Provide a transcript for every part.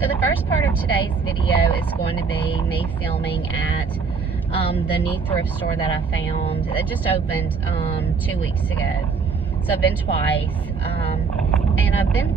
So the first part of today's video is going to be me filming at the new thrift store that I found that just opened 2 weeks ago. So I've been twice, and I've been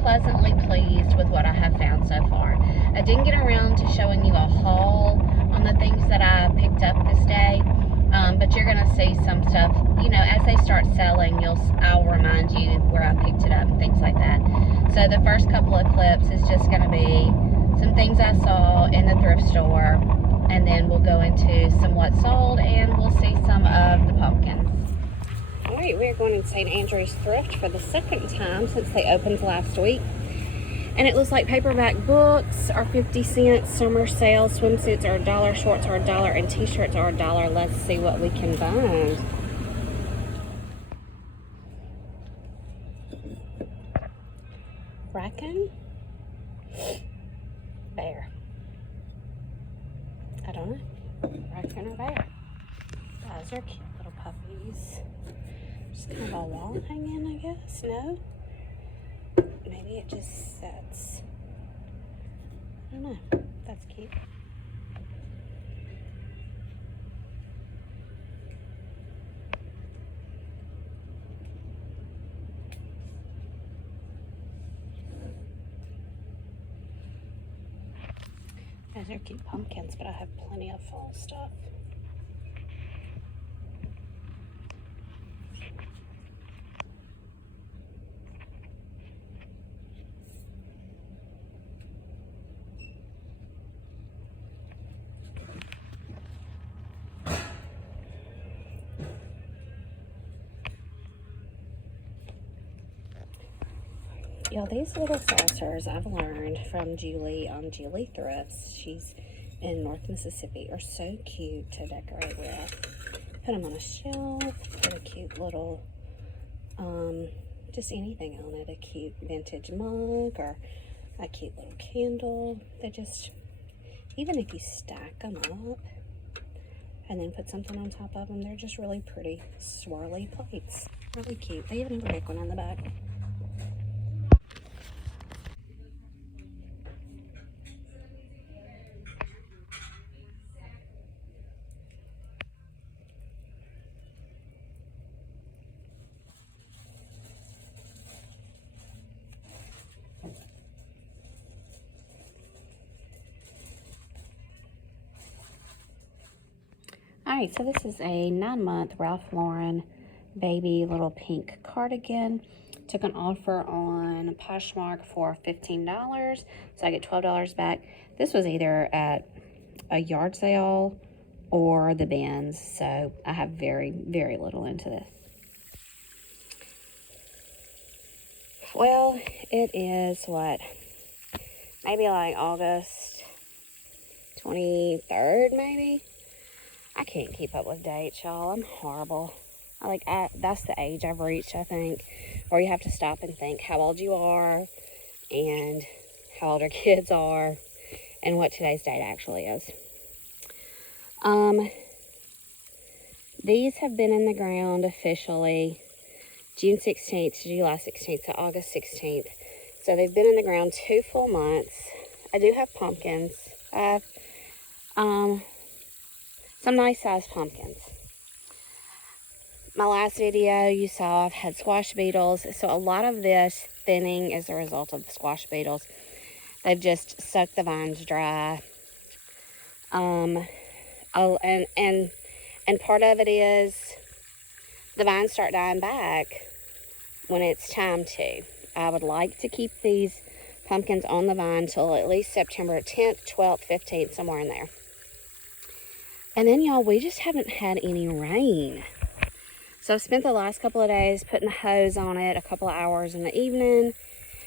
pleasantly pleased with what I have found so far. I didn't get around to showing you a haul on the things that I picked up this day, but you're going to see some stuff, you know, as they start selling, I'll remind you where I picked it up and things like that. So the first couple of clips is just going to be some things I saw in the thrift store, and then we'll go into some what sold, and we'll see some of the pumpkins. All right, we're going to St. Andrew's Thrift for the second time since they opened last week. And it looks like paperback books are 50 cents, summer sale, swimsuits are $1, shorts are $1, and t-shirts are $1. Let's see what we can find. Raccoon? Bear. I don't know. Raccoon or bear? Those are cute little puppies. Just kind of a wall hanging, I guess. No? Maybe it just sets. I don't know. That's cute. Those are cute pumpkins, but I have plenty of fall stuff. Y'all, these little saucers I've learned from Julie on Julie Thrifts. She's in North Mississippi. Are so cute to decorate with. Put them on a shelf, put a cute little, just anything on it. A cute vintage mug or a cute little candle. They just, even if you stack them up and then put something on top of them, they're just really pretty swirly plates. Really cute. They even have a big one on the back. Alright, so this is a 9-month Ralph Lauren baby little pink cardigan. Took an offer on Poshmark for $15, so I get $12 back. This was either at a yard sale or the bins, so I have very, very little into this. Well, it is what? Maybe like August 23rd, maybe? I can't keep up with dates, y'all. I'm horrible. That's the age I've reached, I think, where you have to stop and think how old you are and how old our kids are and what today's date actually is. These have been in the ground officially June 16th to July 16th to August 16th. So they've been in the ground 2 full months. I do have pumpkins. I have some nice sized pumpkins. My last video you saw I've had squash beetles, so a lot of this thinning is a result of the squash beetles. They've just sucked the vines dry. And part of it is the vines start dying back when it's time to. I would like to keep these pumpkins on the vine till at least September 10th, 12th, 15th, somewhere in there. And then, y'all, we just haven't had any rain. So I've spent the last couple of days putting the hose on it a couple of hours in the evening.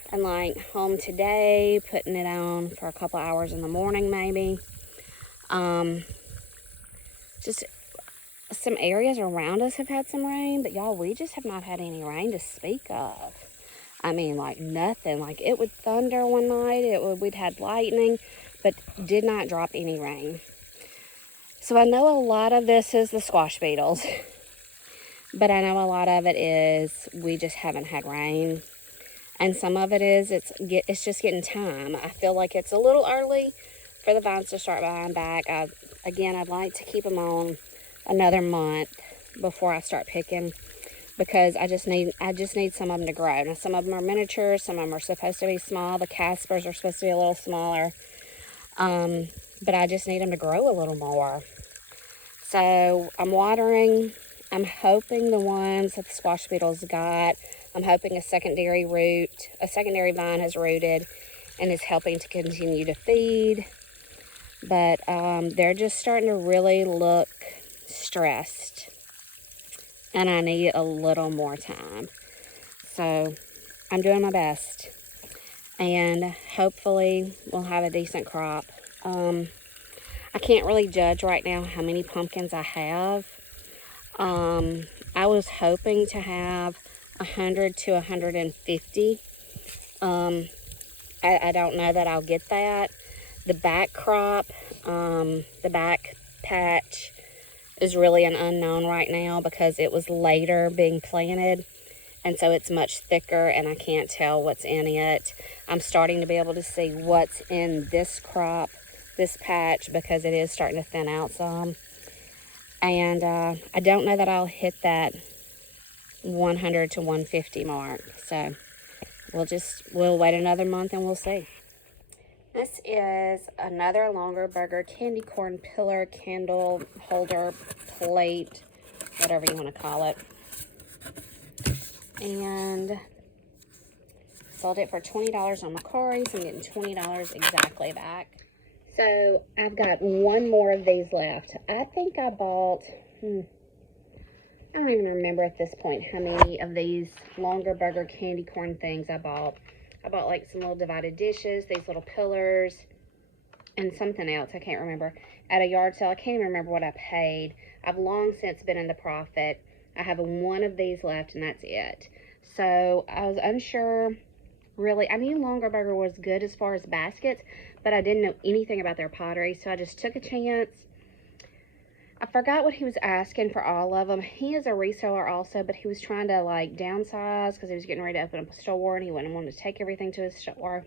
And, like, home today, putting it on for a couple of hours in the morning, maybe. Just some areas around us have had some rain. But, y'all, we just have not had any rain to speak of. I mean, like, nothing. Like, it would thunder one night. We'd had lightning. But did not drop any rain. So I know a lot of this is the squash beetles, but I know a lot of it is we just haven't had rain. And some of it is, it's just getting time. I feel like it's a little early for the vines to start buying back. Again, I'd like to keep them on another month before I start picking, because I just need some of them to grow. Now, some of them are miniature, some of them are supposed to be small. The Caspers are supposed to be a little smaller, but I just need them to grow a little more. So I'm watering. I'm hoping the ones that the squash beetles got, I'm hoping a secondary vine has rooted and is helping to continue to feed. But they're just starting to really look stressed, and I need a little more time. So I'm doing my best, and hopefully we'll have a decent crop. I can't really judge right now how many pumpkins I have. I was hoping to have 100 to 150. I don't know that I'll get that. The back crop, the back patch is really an unknown right now because it was later being planted, and so it's much thicker and I can't tell what's in it. I'm starting to be able to see what's in this crop, this patch, because it is starting to thin out some. And I don't know that I'll hit that 100 to 150 mark. So we'll wait another month and we'll see. This is another longer burger candy corn pillar, candle holder, plate, whatever you want to call it. And sold it for $20 on mercari, so I'm getting $20 exactly back. So I've got one more of these left. I think I bought, I don't even remember at this point how many of these longer burger candy corn things I bought. I bought like some little divided dishes, these little pillars, and something else, I can't remember, at a yard sale. I can't even remember what I paid. I've long since been in the profit. I have one of these left, and that's it. So I was unsure, really. I knew Longer Burger was good as far as baskets, but I didn't know anything about their pottery, so I just took a chance. I forgot what he was asking for all of them. He is a reseller also, but he was trying to like downsize because he was getting ready to open up a store and he wouldn't want to take everything to his store.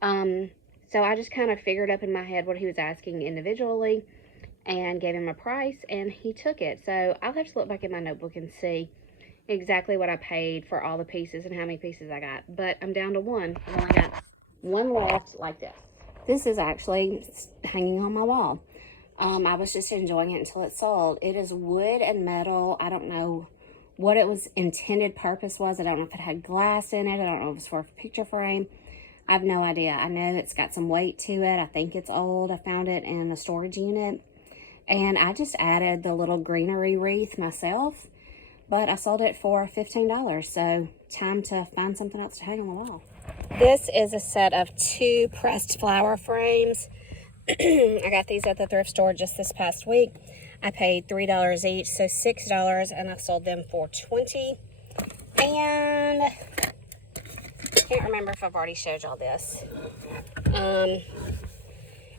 So I just kind of figured up in my head what he was asking individually and gave him a price, and he took it. So I'll have to look back in my notebook and see exactly what I paid for all the pieces and how many pieces I got. But I'm down to one. I've only got one left like this. This is actually hanging on my wall. I was just enjoying it until it sold. It is wood and metal. I don't know what it was intended purpose was. I don't know if it had glass in it. I don't know if it was for a picture frame. I have no idea. I know it's got some weight to it. I think it's old. I found it in a storage unit. And I just added the little greenery wreath myself. But I sold it for $15. So time to find something else to hang on the wall. This is a set of 2 pressed flower frames. I got these at the thrift store just this past week. I paid $3 each, so $6, and I sold them for $20. And I can't remember if I've already showed y'all this.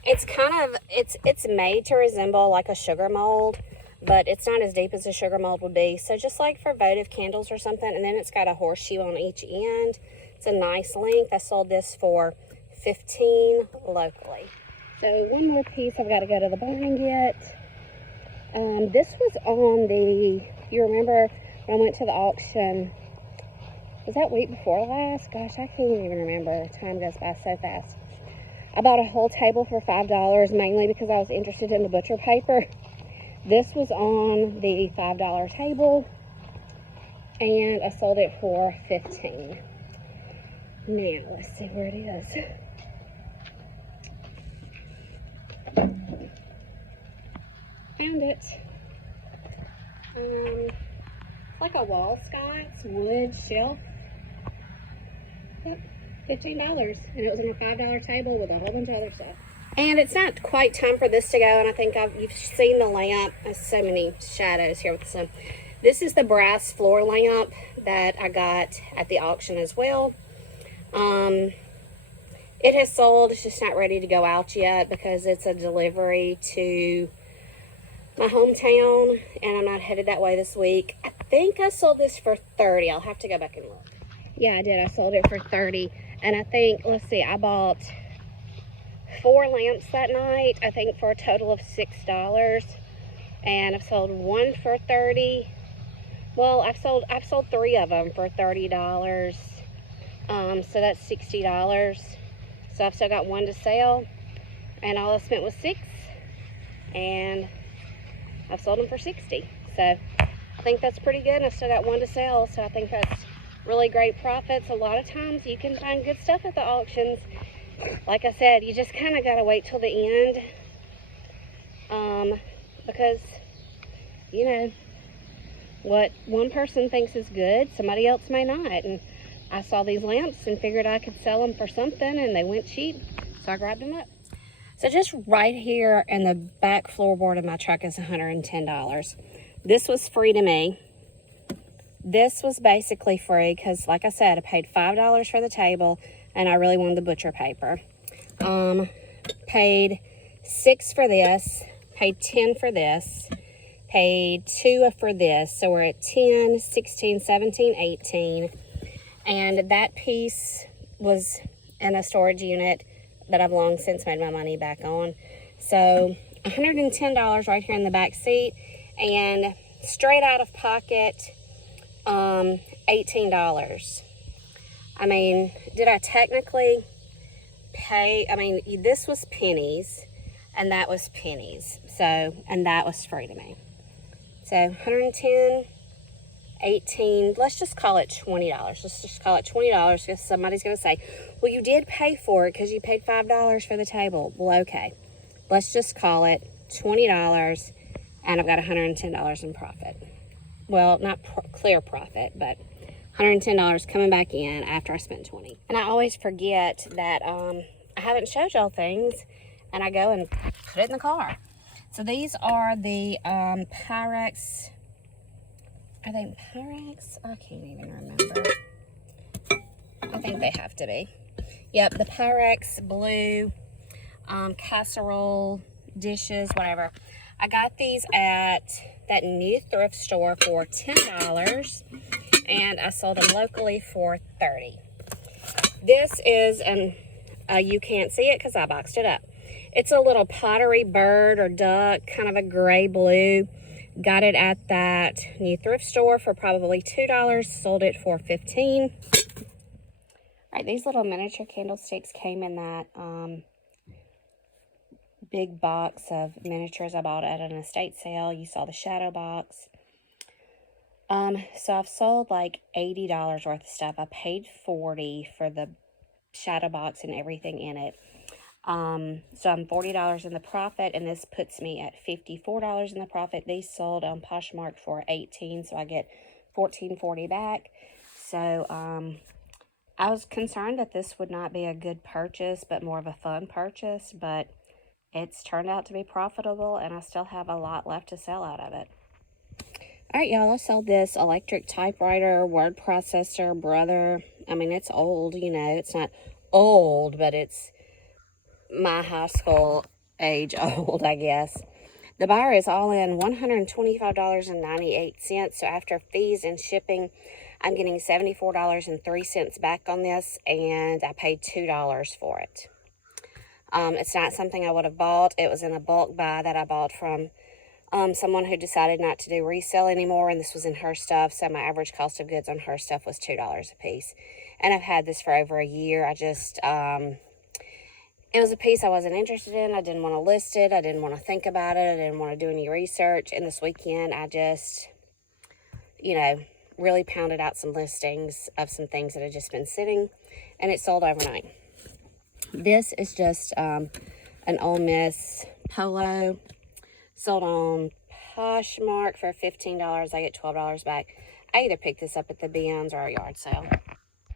It's kind of, it's made to resemble like a sugar mold, but it's not as deep as a sugar mold would be. So just like for votive candles or something, and then it's got a horseshoe on each end. It's a nice length. I sold this for $15 locally. So one more piece I've got to go to the barn and get. This was on the, you remember when I went to the auction, was that week before last? Gosh, I can't even remember. Time goes by so fast. I bought a whole table for $5, mainly because I was interested in the butcher paper. This was on the $5 table, and I sold it for $15. Now, let's see where it is. Found it. It's like a wall sconce, wood shelf. Yep, $15, and it was on a $5 table with a whole bunch of other stuff. And it's not quite time for this to go, and I think you've seen the lamp. There's so many shadows here with the sun. This is the brass floor lamp that I got at the auction as well. It has sold. It's just not ready to go out yet because it's a delivery to my hometown, and I'm not headed that way this week. I think I sold this for $30. I'll have to go back and look. Yeah, I did. I sold it for 30. And I think, let's see, I bought 4 lamps that night, I think for a total of $6. And I've sold one for 30. Well, I've sold 3 of them for $30. So that's $60. So I've still got 1 to sell. And all I spent was 6. And I've sold them for 60. So I think that's pretty good. And I still got 1 to sell. So I think that's really great profits. A lot of times you can find good stuff at the auctions. Like I said, you just kind of got to wait till the end. Because, you know, what one person thinks is good, somebody else may not. And I saw these lamps and figured I could sell them for something, and they went cheap. So I grabbed them up. So just right here in the back floorboard of my truck is $110. This was free to me. This was basically free because, like I said, I paid $5 for the table and I really wanted the butcher paper. Paid $6 for this, paid $10 for this, paid $2 for this. So we're at $10, $16, $17, $18. And that piece was in a storage unit that I've long since made my money back on. So $110 right here in the back seat, and straight out of pocket, $18. I mean, did I technically pay? I mean, this was pennies and that was pennies. So, and that was free to me. So 110, 18, let's just call it $20. Let's just call it $20 because somebody's going to say, well, you did pay for it because you paid $5 for the table. Well, okay. Let's just call it $20 and I've got $110 in profit. Well, not clear profit, but $110 coming back in after I spent $20. And I always forget that I haven't showed y'all things, and I go and put it in the car. So these are the Pyrex. Are they Pyrex? I can't even remember. I think they have to be. Yep, the Pyrex blue casserole dishes, whatever. I got these at that new thrift store for $10, and I sold them locally for $30. This is you can't see it because I boxed it up. It's a little pottery bird or duck, kind of a gray blue. Got it at that new thrift store for probably $2. Sold it for $15. All right, these little miniature candlesticks came in that big box of miniatures I bought at an estate sale. You saw the shadow box. So I've sold like $80 worth of stuff. I paid $40 for the shadow box and everything in it. So I'm $40 in the profit, and this puts me at $54 in the profit. These sold on Poshmark for $18, so I get $14.40 back. So I was concerned that this would not be a good purchase, but more of a fun purchase, but it's turned out to be profitable, and I still have a lot left to sell out of it. All right, y'all, I sold this electric typewriter, word processor, brother. I mean, it's old, you know. It's not old, but it's my high school age old, I guess. The buyer is all in $125.98. So after fees and shipping, I'm getting $74.03 back on this, and I paid $2 for it. It's not something I would have bought. It was in a bulk buy that I bought from someone who decided not to do resale anymore, and this was in her stuff, so my average cost of goods on her stuff was $2 a piece. And I've had this for over a year. I just, it was a piece I wasn't interested in. I didn't want to list it. I didn't want to think about it. I didn't want to do any research. And this weekend, I just, you know, really pounded out some listings of some things that had just been sitting, and it sold overnight. This is just an Ole Miss polo. Sold on Poshmark for $15. I get $12 back. I either picked this up at the BMs or a yard sale.